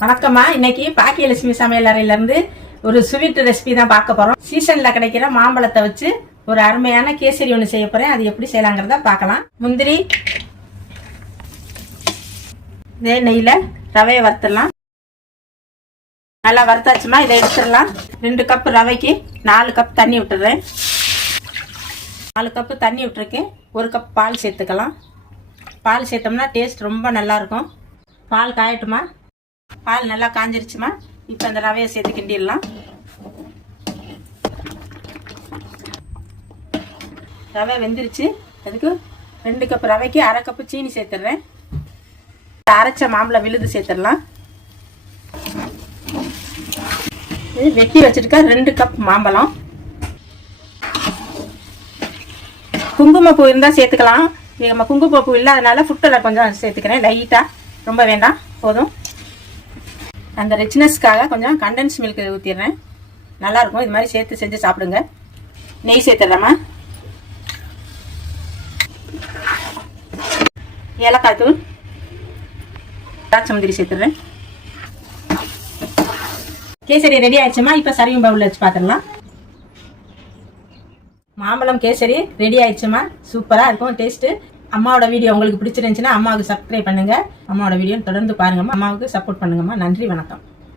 வணக்கம்மா. இன்னைக்கு பாக்கியலட்சுமி சமையல் அறையில இருந்து ஒரு ஸ்வீட் ரெசிபி தான் பார்க்க போறோம். சீசன்ல கிடைக்கிற மாம்பழத்தை வச்சு ஒரு அருமையான கேசரி ஒன்று செய்ய போறேன். அது எப்படி செய்யலாங்கிறத பார்க்கலாம். முந்திரி இதே நெய்ல ரவையை வறுத்துடலாம். நல்லா வறுத்தாச்சுமா, இதை எடுத்துடலாம். 2 கப் ரவைக்கு 4 கப் தண்ணி விட்டுறேன். 4 கப்பு தண்ணி விட்டுருக்கேன். 1 கப் பால் சேர்த்துக்கலாம். பால் சேர்த்தோம்னா டேஸ்ட் ரொம்ப நல்லா இருக்கும். பால் காயட்டுமா. பால் நல்லா காஞ்சிருச்சுமா. இப்போ அந்த ரவையை சேர்த்து கிண்டிடலாம். ரவை வெந்துருச்சு. அதுக்கு 2 கப் ரவைக்கு 1/2 கப்பு சீனி சேர்த்துடுறேன். அரைச்ச மாம்பழம் விழுது சேர்த்துடலாம். இது வெட்டி வச்சிருக்க 2 கப் மாம்பழம். குங்குமப்பூ இருந்தால் சேர்த்துக்கலாம். நம்ம குங்குமப்பூ இல்லாதனால ஃபுட் கலர் கொஞ்சம் சேர்த்துக்கிறேன். லைட்டாக, ரொம்ப வேண்டாம், போதும். அந்த ரிச்னஸ்க்காக கொஞ்சம் கண்டென்ஸ் மில்க் ஊற்றிடுறேன். நல்லாயிருக்கும். இது மாதிரி சேர்த்து செஞ்சு சாப்பிடுங்க. நெய் சேர்த்துடுறேம்மா. ஏலக்காய் தூள், திராட்சை முந்திரி சேர்த்துடுறேன். கேசரி ரெடி ஆயிடுச்சுமா. இப்போ சர்விங் பவுலில் வச்சு பார்த்துடலாம். மாம்பழம் கேசரி ரெடி ஆயிடுச்சுமா. சூப்பராக இருக்கும் டேஸ்ட்டு. அம்மாவோட வீடியோ உங்களுக்கு பிடிச்சிருந்துச்சுன்னா அம்மாவுக்கு சப்ஸ்கிரைப் பண்ணுங்க. அம்மாவோட வீடியோ தொடர்ந்து பாருங்கம்மா. அம்மாவுக்கு சப்போர்ட் பண்ணுங்கம்மா. நன்றி, வணக்கம்.